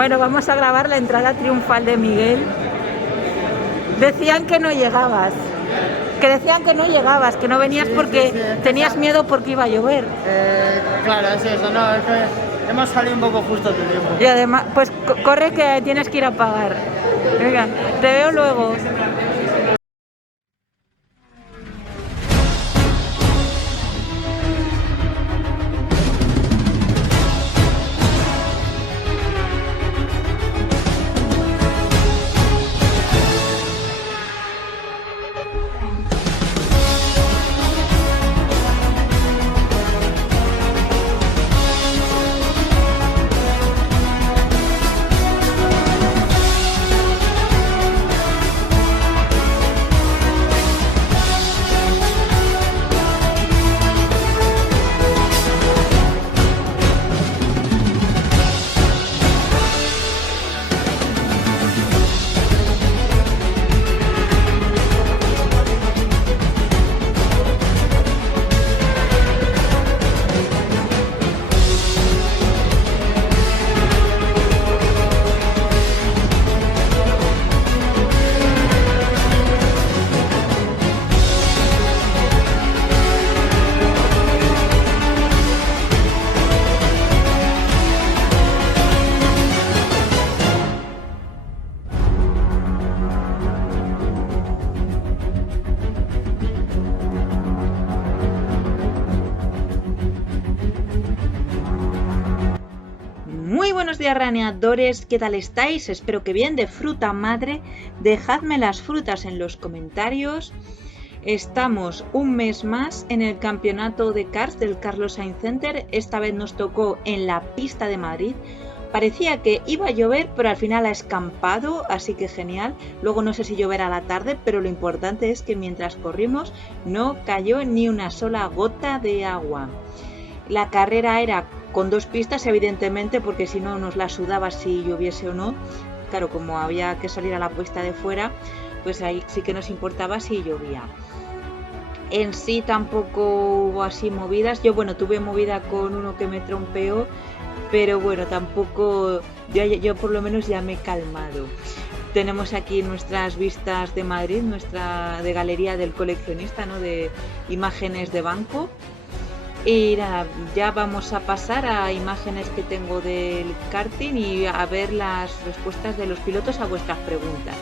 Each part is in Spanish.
Bueno, vamos a grabar la entrada triunfal de Miguel. Decían que no llegabas. Que no venías porque tenías miedo porque iba a llover. Claro, es eso, no, es que hemos salido un poco justo de tiempo. Y además, pues corre que tienes que ir a pagar. Venga, te veo luego. Muy buenos días, raneadores, ¿qué tal estáis? Espero que bien, de fruta madre. Dejadme las frutas en los comentarios. Estamos un mes más en el campeonato de karts del Carlos Sainz Center. Esta vez nos tocó en la pista de Madrid. Parecía que iba a llover, pero al final ha escampado, así que genial. Luego no sé si lloverá a la tarde, pero lo importante es que mientras corrimos no cayó ni una sola gota de agua. La carrera era con dos pistas, evidentemente, porque si no nos la sudaba si lloviese o no. Claro, como había que salir a la pista de fuera, pues ahí sí que nos importaba si llovía. En sí tampoco hubo así movidas. Yo, bueno, tuve movida con uno que me trompeó, pero bueno, tampoco, yo por lo menos ya me he calmado. Tenemos aquí nuestras vistas de Madrid, nuestra de galería del coleccionista, ¿no? De imágenes de banco. Y nada, ya vamos a pasar a imágenes que tengo del karting y a ver las respuestas de los pilotos a vuestras preguntas.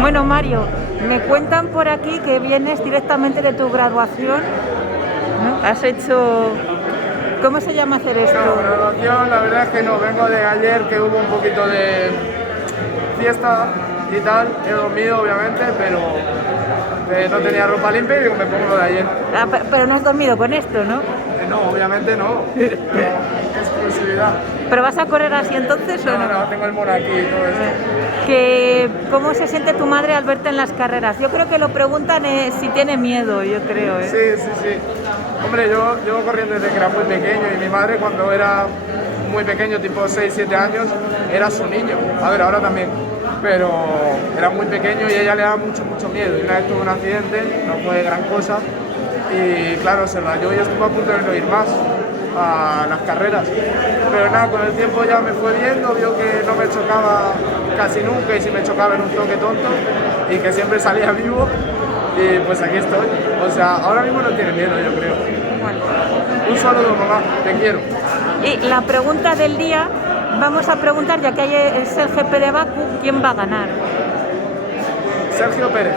Bueno, Mario, me cuentan por aquí que vienes directamente de tu graduación, ¿no? Has hecho... ¿Cómo se llama hacer esto? No, graduación, la verdad es que no, vengo de ayer que hubo un poquito de fiesta y tal, he dormido obviamente, pero no tenía ropa limpia y digo, me pongo lo de ayer. Ah, pero no has dormido con esto, ¿no? No, obviamente no, exclusividad. ¿Pero vas a correr así entonces o no? No, tengo el mono aquí y todo esto. ¿Cómo se siente tu madre al verte en las carreras? Yo creo que lo preguntan si tiene miedo, yo creo. Sí. Hombre, yo llevo corriendo desde que era muy pequeño y mi madre cuando era muy pequeño, tipo 6-7 años, era su niño. A ver, ahora también. Pero era muy pequeño y ella le daba mucho miedo. Y una vez tuvo un accidente, no fue gran cosa. Y claro, se rayó y estuvo a punto de no ir más a las carreras. Pero nada, con el tiempo ya me fue viendo, vio que no me chocaba casi nunca y si me chocaba era un toque tonto y que siempre salía vivo. Y pues aquí estoy. O sea, ahora mismo no tiene miedo, yo creo. Bueno. Un saludo, mamá, te quiero. Y la pregunta del día, vamos a preguntar, ya que es el GP de Bakú, ¿quién va a ganar? Sergio Pérez.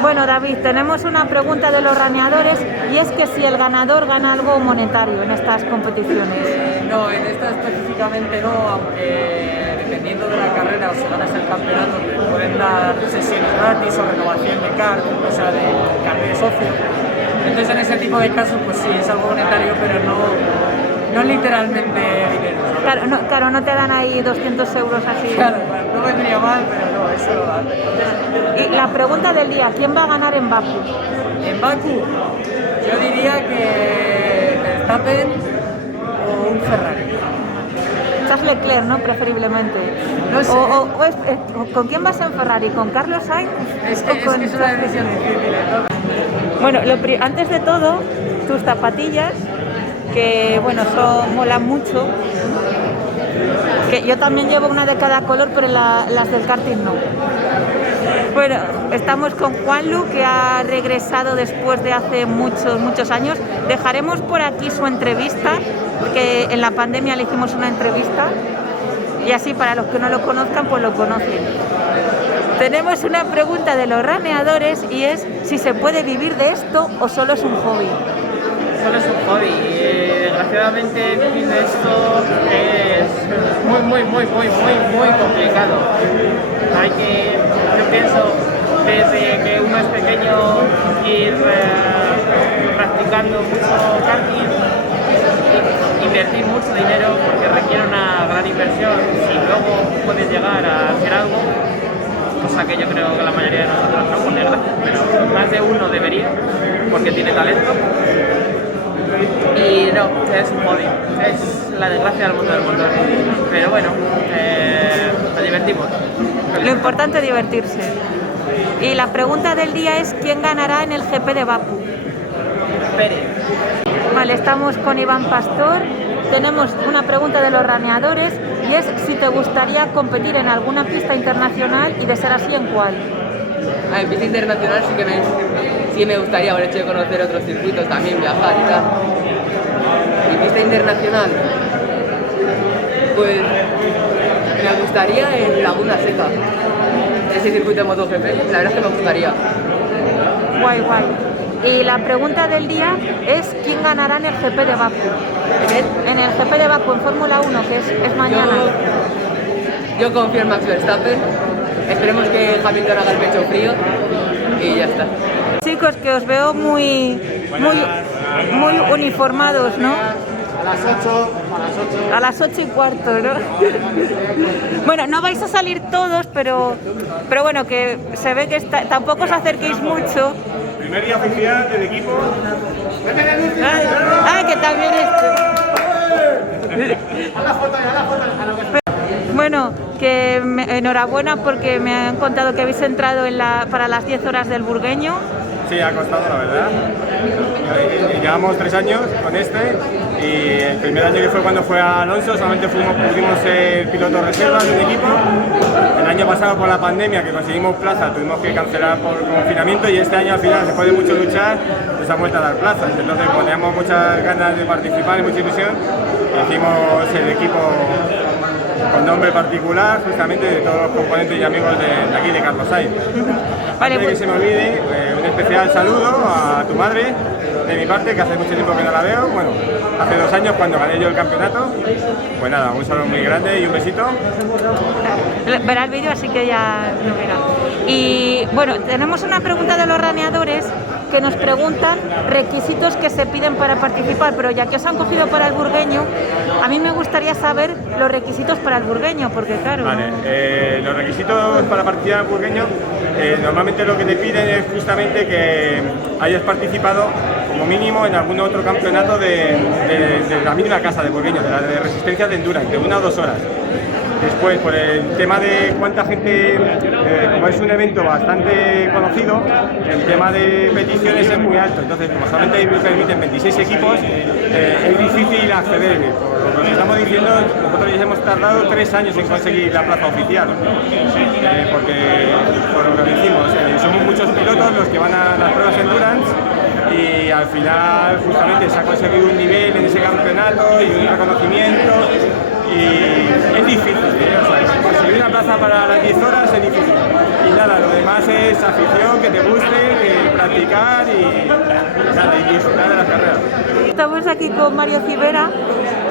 Bueno, David, tenemos una pregunta de los raneadores y es que si el ganador gana algo monetario en estas competiciones. No, en esta específicamente no, aunque dependiendo de la carrera o si ganas el campeonato, te pueden dar sesiones gratis o renovación de CAR, o sea, de carnet de socio. Entonces en ese tipo de casos, pues sí, es algo monetario, pero no literalmente dinero. Claro, no te dan ahí 200 euros así. Claro, no vendría mal, pero no, eso lo dan. Y la pregunta del día, ¿quién va a ganar en Bakú? En Bakú, yo diría que Verstappen o un Ferrari. Charles Leclerc, ¿no? Preferiblemente. No sé. ¿Con quién vas en Ferrari? ¿Con Carlos Sainz? Es que es una decisión difícil, ¿no? Bueno, antes de todo, tus zapatillas, que bueno, molan mucho. Que yo también llevo una de cada color, pero las del karting no. Bueno, estamos con Juanlu, que ha regresado después de hace muchos años. Dejaremos por aquí su entrevista, que en la pandemia le hicimos una entrevista, y así para los que no lo conozcan, pues lo conocen. Tenemos una pregunta de los raneadores y es si se puede vivir de esto o solo es un hobby. Solo es un hobby y desgraciadamente vivir de esto es muy complicado. Yo pienso, desde que uno es pequeño, ir practicando mucho karting, invertir mucho dinero porque requiere una gran inversión. Si luego puedes llegar a hacer algo, cosa que yo creo que la mayoría de nosotros no, por desgracia, pero más de uno debería, porque tiene talento. Y no, es un hobby, es la desgracia del mundo del motor. Pero bueno, nos divertimos. Lo importante es divertirse. Y la pregunta del día es ¿quién ganará en el GP de Bakú? Pérez. Vale, estamos con Iván Pastor. Tenemos una pregunta de los raneadores y es si te gustaría competir en alguna pista internacional y de ser así, ¿en cuál? En pista internacional sí me gustaría, por el hecho de conocer otros circuitos, también viajar y tal. Y pista internacional, pues me gustaría en Laguna Seca, ese circuito de MotoGP, la verdad es que me gustaría. Guay. Y la pregunta del día es ¿quién ganará en el GP de Bakú? En el GP de Bakú en Fórmula 1, que es mañana. Yo confío en Max Verstappen, esperemos que Hamilton haga el pecho frío y ya está. Chicos, que os veo muy uniformados, ¿no? A las 8:15, ¿no? Bueno, no vais a salir todos, pero bueno, que se ve que tampoco os acerquéis mucho. Primer día oficial del equipo. Que también Bueno, que enhorabuena porque me han contado que habéis entrado para las 10 horas del burgueño. Sí, ha costado, la verdad. Llevamos 3 años con este y el primer año que fue cuando fue a Alonso solamente pudimos ser pilotos reservas de un equipo. El año pasado por la pandemia que conseguimos plaza tuvimos que cancelar por confinamiento y este año al final, después de mucho luchar, nos han vuelto a dar plazas. Entonces, como teníamos muchas ganas de participar y mucha ilusión, hicimos el equipo con nombre particular, justamente de todos los componentes y amigos de aquí de Carlos Sainz. Vale, Antes de que se me olvide, un especial saludo a tu madre, de mi parte, que hace mucho tiempo que no la veo. Bueno, hace 2 años cuando gané yo el campeonato. Pues nada, un saludo muy grande y un besito. Verá el vídeo, así que ya lo verá. Y bueno, tenemos una pregunta de los raneadores que nos preguntan requisitos que se piden para participar, pero ya que os han cogido para el burgueño, a mí me gustaría saber los requisitos para el burgueño, porque claro... Vale, los requisitos para participar en el burgueño, normalmente lo que te piden es justamente que hayas participado como mínimo en algún otro campeonato de la misma casa de burgueño, de resistencia de endurance, de 1 o 2 horas. Después, por el tema de cuánta gente, como es un evento bastante conocido, el tema de peticiones es muy alto. Entonces, como solamente permiten 26 equipos, es difícil acceder. Por lo que estamos diciendo, nosotros ya hemos tardado 3 años en conseguir la plaza oficial. Porque, por lo que decimos, somos muchos pilotos los que van a las pruebas endurance y al final, justamente, se ha conseguido un nivel en ese campeonato y un reconocimiento. Y es difícil, o sea, conseguir una plaza para las 10 horas es difícil. Y nada, lo demás es afición, que te guste, practicar y disfrutar de las carreras. Estamos aquí con Mario Civera,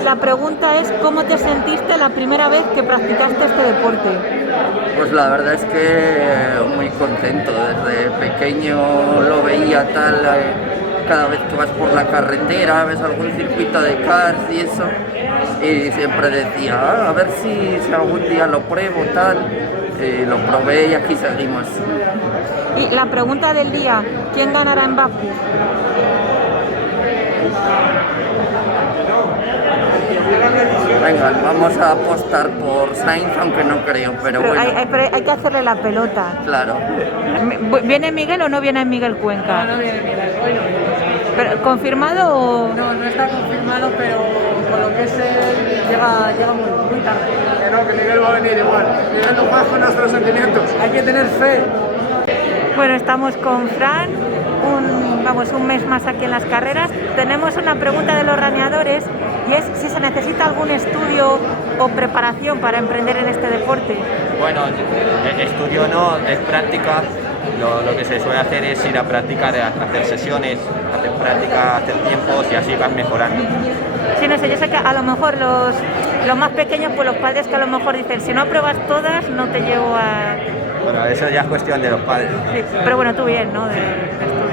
la pregunta es ¿cómo te sentiste la primera vez que practicaste este deporte? Pues la verdad es que muy contento, desde pequeño lo veía tal, cada vez que vas por la carretera, ves algún circuito de karts y eso, y siempre decía, a ver si algún día lo pruebo tal, y lo probé y aquí seguimos. Y la pregunta del día, ¿quién ganará en Bakú? Venga, vamos a apostar por Sainz, aunque no creo, pero bueno. Pero hay que hacerle la pelota. Claro. ¿Viene Miguel o no viene Miguel Cuenca? No viene Miguel, bueno. ¿Pero, ¿confirmado o...? No está confirmado, pero con lo que es él llega muy tarde. Que Miguel va a venir igual. Miguel nos baja nuestros sentimientos. Hay que tener fe. Bueno, estamos con Fran, un mes más aquí en las carreras. Tenemos una pregunta de los raneadores y es si se necesita algún estudio o preparación para emprender en este deporte. Bueno, estudio no, es práctica. Lo que se suele hacer es ir a practicar, hacer sesiones, hacer práctica, hacer tiempos y así vas mejorando. Sí, no sé, yo sé que a lo mejor los más pequeños, pues los padres que a lo mejor dicen, si no apruebas todas, no te llevo a... Bueno, eso ya es cuestión de los padres. Sí, pero bueno, tú bien, ¿no? De estudio.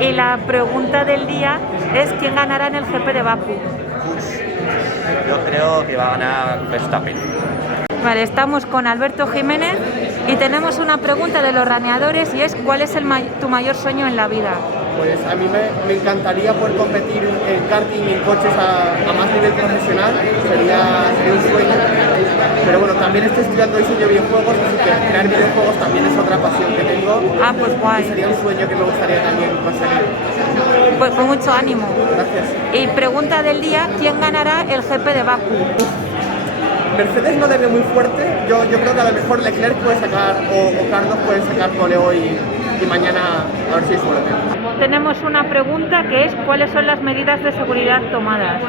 Y la pregunta del día es ¿quién ganará en el GP de Bakú? Yo creo que va a ganar Verstappen. Vale, estamos con Alberto Jiménez y tenemos una pregunta de los raneadores y es ¿cuál es tu mayor sueño en la vida? Pues a mí me encantaría poder competir en karting y en coches a más nivel profesional, sería un sueño. Pero bueno, también estoy estudiando diseño de videojuegos, así que crear videojuegos también es otra pasión que tengo. Ah, pues guay. Y sería un sueño que me gustaría también conseguir. Pues mucho ánimo. Gracias. Y pregunta del día, ¿quién ganará el GP de Bakú? Mercedes no le ve muy fuerte, yo creo que a lo mejor Leclerc puede sacar, o Carlos puede sacar pole hoy y mañana a ver si hay suerte. Tenemos una pregunta que es ¿cuáles son las medidas de seguridad tomadas?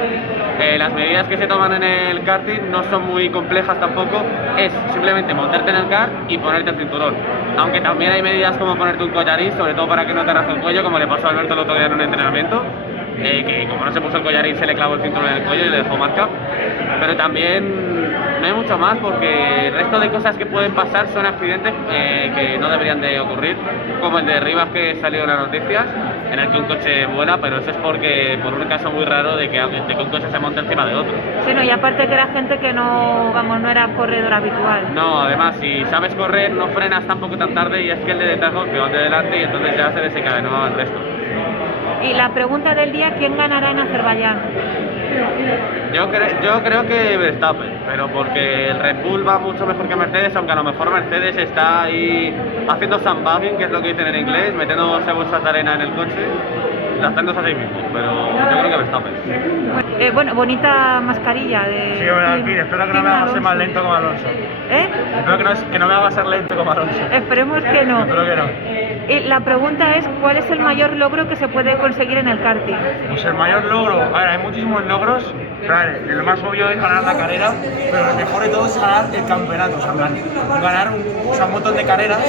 Las medidas que se toman en el karting no son muy complejas tampoco, es simplemente montarte en el kart y ponerte el cinturón. Aunque también hay medidas como ponerte un collarín, sobre todo para que no te raje el cuello, como le pasó a Alberto el otro día en un entrenamiento, que como no se puso el collarín se le clavó el cinturón en el cuello y le dejó marca. Pero también no hay mucho más porque el resto de cosas que pueden pasar son accidentes que no deberían de ocurrir, como el de Rivas que salió en las noticias, en el que un coche vuela, pero eso es por un caso muy raro de que un coche se monte encima de otro. Sí, no, y aparte que era gente que no era corredor habitual. No, además, si sabes correr, no frenas tampoco tan tarde y es que el de detrás golpeó al de delante y entonces ya se desencadenó al resto. Y la pregunta del día, ¿quién ganará en Azerbaiyán? Yo creo que Verstappen, pero porque el Red Bull va mucho mejor que Mercedes, aunque a lo mejor Mercedes está ahí haciendo sandbagging, que es lo que dicen en inglés, metiendo bolsas de arena en el coche, lanzándose a sí mismo, pero yo creo que Verstappen. Bueno, bonita mascarilla de... Sí, Alpine, espero que no me haga ser más lento como Alonso. Espero que no me haga ser lento como Alonso. Esperemos que no. Espero que no. Y la pregunta es, ¿cuál es el mayor logro que se puede conseguir en el karting? Pues el mayor logro, a ver, hay muchísimos logros, claro, lo más obvio es ganar la carrera, pero el mejor de todo es ganar el campeonato, o sea, ganar un montón de carreras,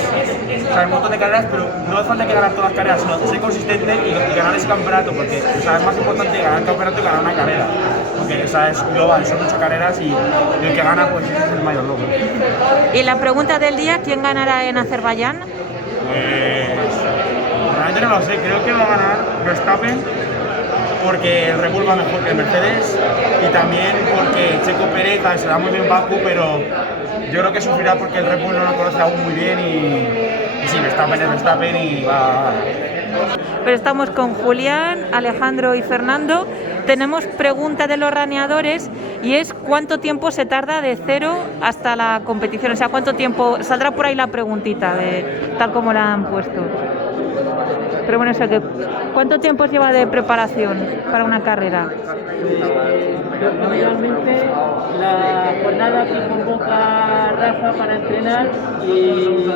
pero no hace falta que ganar todas las carreras, sino ser consistente y ganar ese campeonato, porque o sea, es más importante ganar el campeonato que ganar una carrera, porque o sea, es global, son 8 carreras y el que gana pues es el mayor logro. Y la pregunta del día, ¿quién ganará en Azerbaiyán? Realmente no lo sé, creo que va a ganar Verstappen porque el Red Bull va mejor que el Mercedes y también porque Checo Pérez se da muy bien Bakú, pero yo creo que sufrirá porque el Red Bull no lo conoce aún muy bien y sí, Verstappen es Verstappen y va a ganar. Pero estamos con Julián, Alejandro y Fernando. Tenemos pregunta de los raneadores y es ¿cuánto tiempo se tarda de cero hasta la competición? O sea, ¿cuánto tiempo? Saldrá por ahí la preguntita, tal como la han puesto. Pero bueno, eso que ¿cuánto tiempo lleva de preparación para una carrera? Normalmente la jornada que convoca Rafa para entrenar y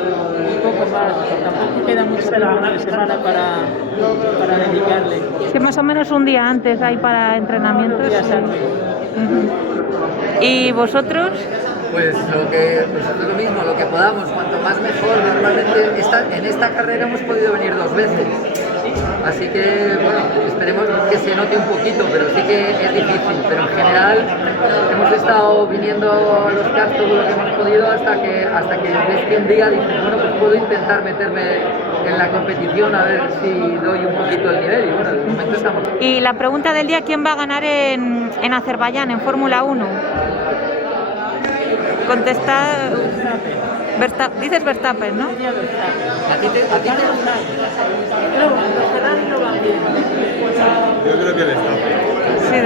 poco más. Tampoco queda mucho de semana para dedicarle. Que más o menos un día antes hay para entrenamientos. ¿Y vosotros? Pues lo mismo, lo que podamos, cuanto más mejor. Normalmente en esta carrera hemos podido venir 2 veces Así que, bueno, esperemos que se note un poquito, pero sí que es difícil. Pero en general hemos estado viniendo a los cars todo lo que hemos podido hasta que ves que un día dices, bueno, pues puedo intentar meterme en la competición a ver si doy un poquito el nivel. Y bueno, de momento estamos. Y la pregunta del día, ¿quién va a ganar en Azerbaiyán, en Fórmula 1? Contesta... dices Verstappen, ¿no? ¿A ti te gusta? Yo creo que Verstappen. Sí,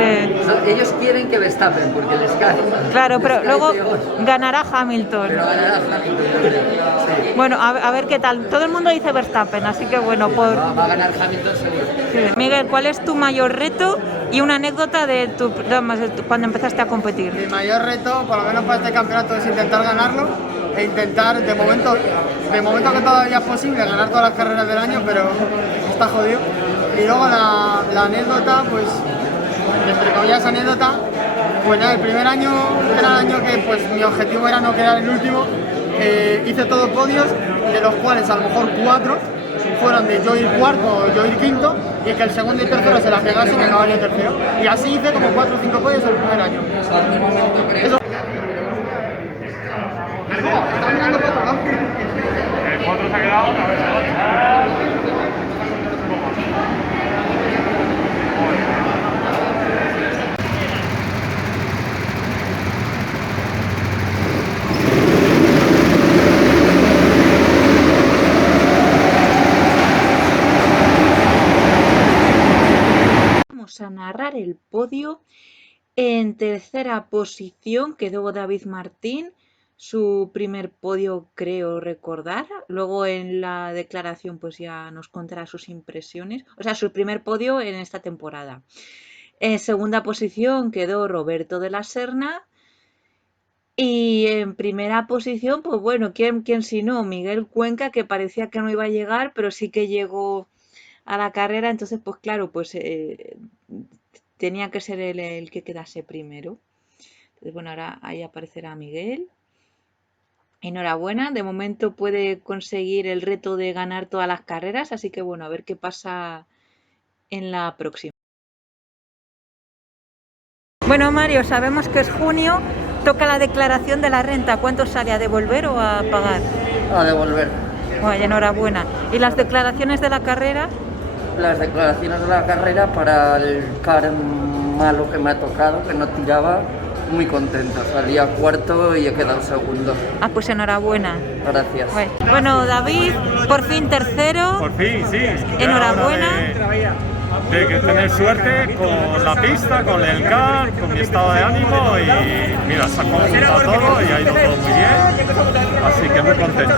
No, ellos quieren que Verstappen, porque les cae. Claro, Les pero cae luego peor. ganará Hamilton. Pero ganará Hamilton, yo creo. Sí. Bueno, a ver qué tal. Todo el mundo dice Verstappen, así que bueno, por... Va a ganar Hamilton seguro. Sí. Miguel, ¿cuál es tu mayor reto y una anécdota de cuando empezaste a competir? Mi mayor reto, por lo menos para este campeonato, es intentar ganarlo e intentar, de momento que todavía es posible, ganar todas las carreras del año, pero está jodido. Y luego la anécdota, pues, entre comillas anécdota, pues nada, el primer año, que era el año que pues mi objetivo era no quedar el último, hice todos podios, de los cuales a lo mejor 4 fueron de yo ir cuarto o yo ir quinto, y que el segundo y tercero se la pegasen y acabaría tercero. Y así hice como 4 o 5 podios el primer año. Eso. Está mirando para otro lado. El otro se ha quedado, a ver si Vamos a narrar el podio. En tercera posición quedó David Martín, su primer podio creo recordar. Luego en la declaración pues ya nos contará sus impresiones, o sea, su primer podio en esta temporada. En segunda posición quedó Roberto de la Serna. Y en primera posición, pues bueno, ¿quién si no? Miguel Cuenca, que parecía que no iba a llegar, pero sí que llegó a la carrera. Entonces, pues claro, pues tenía que ser el que quedase primero. Entonces, bueno, ahora ahí aparecerá Miguel. Enhorabuena, de momento puede conseguir el reto de ganar todas las carreras, así que bueno, a ver qué pasa en la próxima. Bueno, Mario, sabemos que es junio, toca la declaración de la renta. ¿Cuánto sale, a devolver o a pagar? A devolver. Bueno, enhorabuena. ¿Y las declaraciones de la carrera? Las declaraciones de la carrera para el car malo que me ha tocado, que no tiraba, muy contento. Salía cuarto y he quedado segundo. Ah, pues enhorabuena. Gracias. Bueno, David, por fin tercero. por fin, sí. Enhorabuena. De que tener suerte con la pista, con el car, con mi estado de ánimo y mira, se ha conjuntado todo y ha ido todo muy bien, así que muy contento.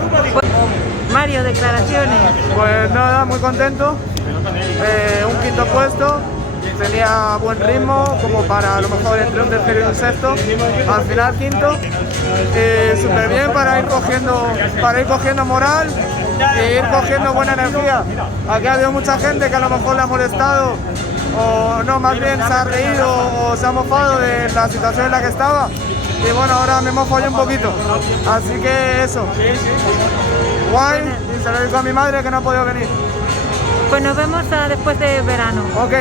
Mario, declaraciones. Pues nada, muy contento. Un quinto puesto, tenía buen ritmo como para a lo mejor entre un tercero y un sexto. Al final quinto, súper bien para ir cogiendo moral y ir cogiendo buena energía. Aquí ha habido mucha gente que a lo mejor le ha molestado o no, más bien se ha reído o se ha mofado de la situación en la que estaba. Y bueno, ahora me mofo yo un poquito. Así que eso. Guay, y se lo digo a mi madre que no ha podido venir. Pues nos vemos después de verano. Ok.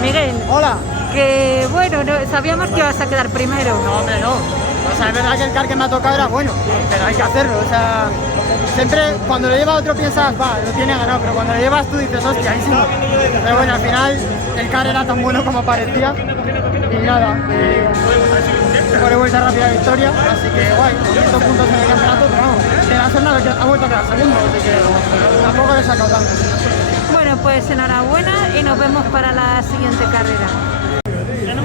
Miguel. Hola. Que bueno, sabíamos que ibas a quedar primero. No, hombre, no. O sea, es verdad que el car que me ha tocado era bueno, pero hay que hacerlo. O sea, siempre cuando lo lleva otro piensas, va, lo tiene ganado, pero cuando lo llevas tú dices, hostia, ahí sí. Pero bueno, al final el car era tan bueno como parecía. Y nada, por vuelta rápida victoria, así que guay, 5 puntos en el campeonato, pero vamos, de la Serna ha vuelto a quedar segundo, así que tampoco le he sacado tanto. Bueno, pues enhorabuena y nos vemos para la siguiente carrera.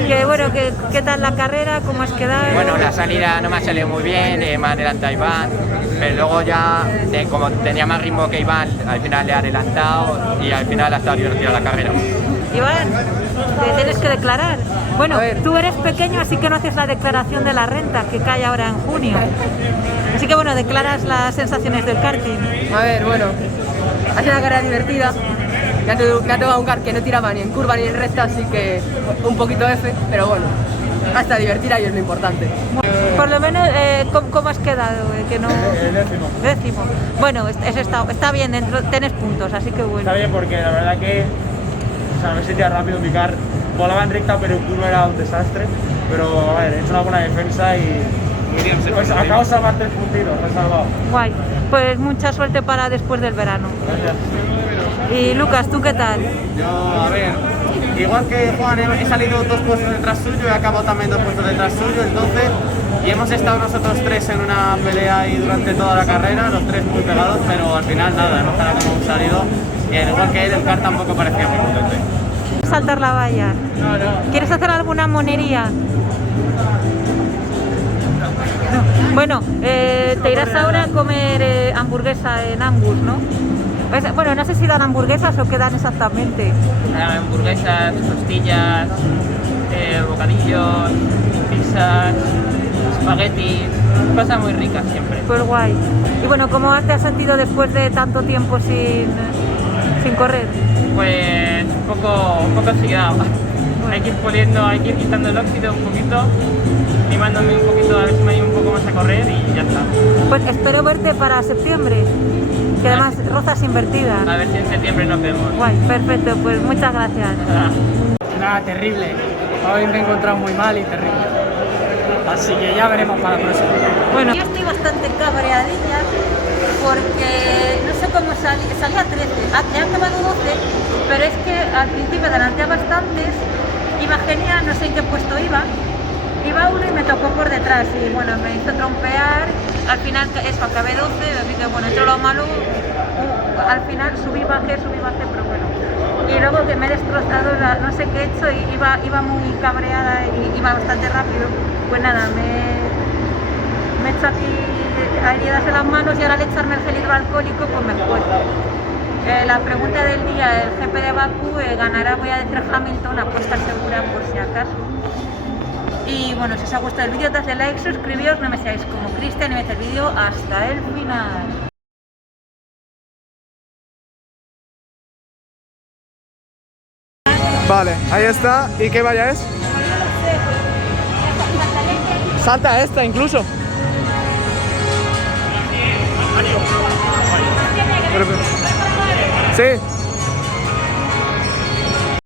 Que bueno, ¿qué tal la carrera? ¿Cómo has quedado? Bueno, la salida no me ha salido muy bien, me ha adelantado Iván, pero luego ya, como tenía más ritmo que Iván, al final le he adelantado y al final ha estado divertida la carrera. Iván, te tienes que declarar. Bueno, tú eres pequeño, así que no haces la declaración de la renta, que cae ahora en junio. Así que bueno, declaras las sensaciones del karting. A ver, bueno, ha sido una carrera divertida. Me ha tocado un car que no tiraba ni en curva ni en recta, así que un poquito F, pero bueno, hasta divertida y es lo importante. Por lo menos, ¿cómo has quedado? Que no... Décimo. Bueno, está bien, tenés puntos, así que bueno. Está bien porque la verdad que me sentía rápido en mi car. Volaba en recta, pero el curvo era un desastre. Pero a ver, he hecho una buena defensa y pues, acabo de salvar 3 puntitos, me he salvado. Guay. Pues mucha suerte para después del verano. Gracias. Y Lucas, ¿tú qué tal? Yo, a ver, igual que Juan, he salido 2 puestos detrás suyo y he acabado también 2 puestos detrás suyo, entonces, y hemos estado nosotros 3 en una pelea ahí durante toda la carrera, los 3 muy pegados, pero al final nada, hemos ganado como hemos salido, y al igual que él, el car tampoco parecía muy potente. Saltar la valla. No. ¿Quieres hacer alguna monería? No. Bueno, te irás ahora a comer hamburguesa en Angus, ¿no? Bueno, no sé si dan hamburguesas o qué dan exactamente. Hamburguesas, costillas, bocadillos, pizzas, espaguetis, cosas muy ricas siempre. Pues guay. Y bueno, ¿cómo te has sentido después de tanto tiempo sin correr? Pues un poco oxidado. Hay que ir poliendo, hay que ir quitando el óxido un poquito, animándome un poquito a ver si me animo un poco más a correr y ya está. Pues espero verte para septiembre, que además rozas invertidas. A ver si en septiembre nos vemos. Guay, perfecto, pues muchas gracias. Nada, terrible. Hoy me he encontrado muy mal y terrible. Así que ya veremos para la próxima. Bueno, yo estoy bastante cabreadilla porque no sé cómo salía 13, he acabado 12, pero es que al principio adelanté a bastantes, iba genial, no sé en qué puesto iba uno y me tocó por detrás y bueno, me hizo trompear, al final eso, acabé 12, así que bueno, entre lo malo, al final subí, bajé, pero bueno. Y luego que me he destrozado, no sé qué he hecho, y iba muy cabreada y iba bastante rápido, pues nada, me he hecho aquí heridas en las manos y ahora al echarme el gel hidroalcohólico pues me esfuerzo. La pregunta del día, el GP de Bakú ganará, voy a decir Hamilton, apuesta segura por si acaso. Y bueno, si os ha gustado el vídeo, dadle like, suscribíos, no me seáis como Cristian y veis el vídeo hasta el final. Vale, ahí está. ¿Y qué valla es? Salta esta incluso. Sí.